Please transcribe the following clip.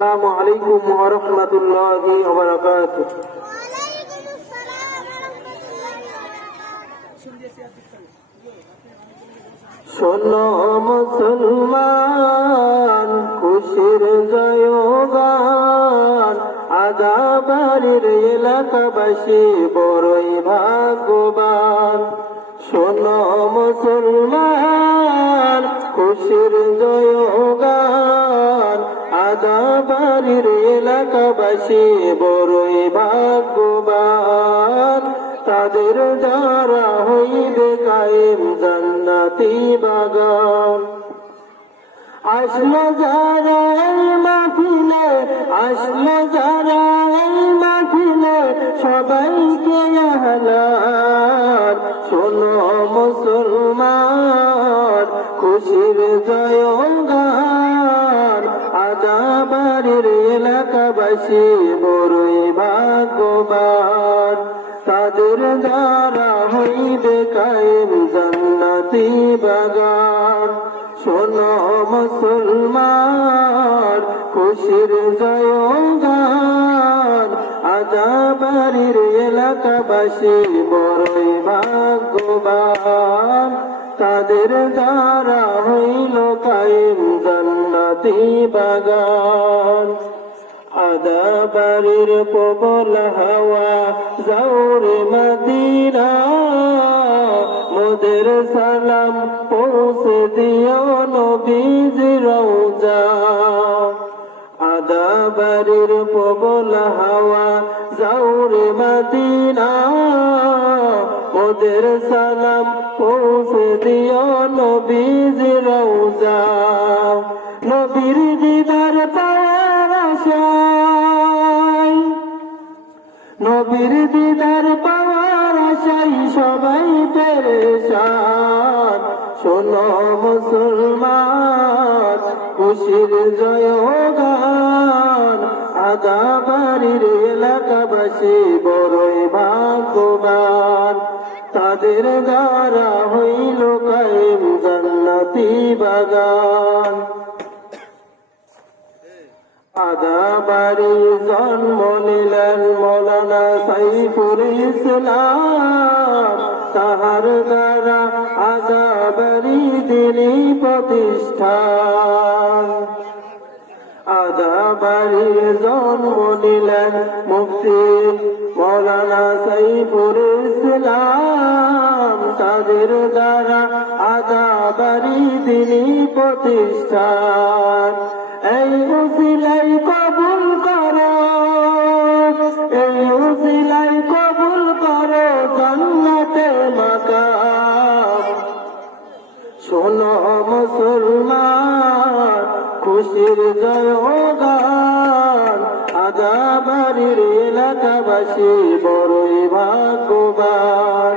আসসালামু আলাইকুম ওয়া রাহমাতুল্লাহি ওয়া বারাকাতুহু। শোনো মুসলমান, খুশির জয়গান, আদাবাড়ির এলাকাবাসী বড়ই ভাগ্যবান। শোনো মুসলমান, খুশির জয়গান, আদাবাড়ির এলাকাবাসী বড়ই ভাগ্যবান। তাদের যারা হইবে কায়েম জান্নাতি বাগান। আসলো যারা এই মাহফিলে, আসলো যারা এই মাহফিলে, সবাইকে আহলান। শোনো মুসলমান, খুশির জয়গান, আদাবাড়ির এলাকাবাসী বড়ই ভাগ্যবান। তাদের দ্বারা হইবে কায়েম জান্নাতি বাগান। শোনো মুসলমান, খুশির জয়গান, আদাবাড়ির এলাকাবাসী বড়ই ভাগ্যবান। তাদের দ্বারা হইল কায়েম জান্নাতি বাগান। আদাবাড়ির প্রবল হাওয়া যাওরে মদিনা, মোদের সালাম পৌঁছে দিও নবীজির রওজা। আদাবাড়ির প্রবল হাওয়া যাওরে মদিনা, মোদের সালাম পৌঁছে দিও নবীজির রওজা। নবীর দিদার পাওয়ার আশায়, নবীর দিদার পাওয়ার আশায় সবাই পেরেশান। শোনো মুসলমান, খুশির জয়গান, আদাবাড়ির এলাকাবাসী বড়ই ভাগ্যবান। তাদের দ্বারা হইল কায়েম জান্নাতি বাগান। আদাবাড়ি জন্ম নিলেন মৌলানা সাইফুল ইসলাম, তাহার দ্বারা আদাবাড়ি দিনী প্রতিষ্ঠান। আদাবাড়ি জন্ম নিলেন মুফতি মৌলানা সাইফুল ইসলাম, তাদের দ্বারা আদাবাড়ি দিনী প্রতিষ্ঠান। এই উসিলাই কবুল করো, এই উসিলাই কবুল করো জান্নাতে মাকাম। শোনো মুসলমান, খুশির জয়গান, আদাবাড়ির এলাকাবাসী বড়ই ভাগ্যবান।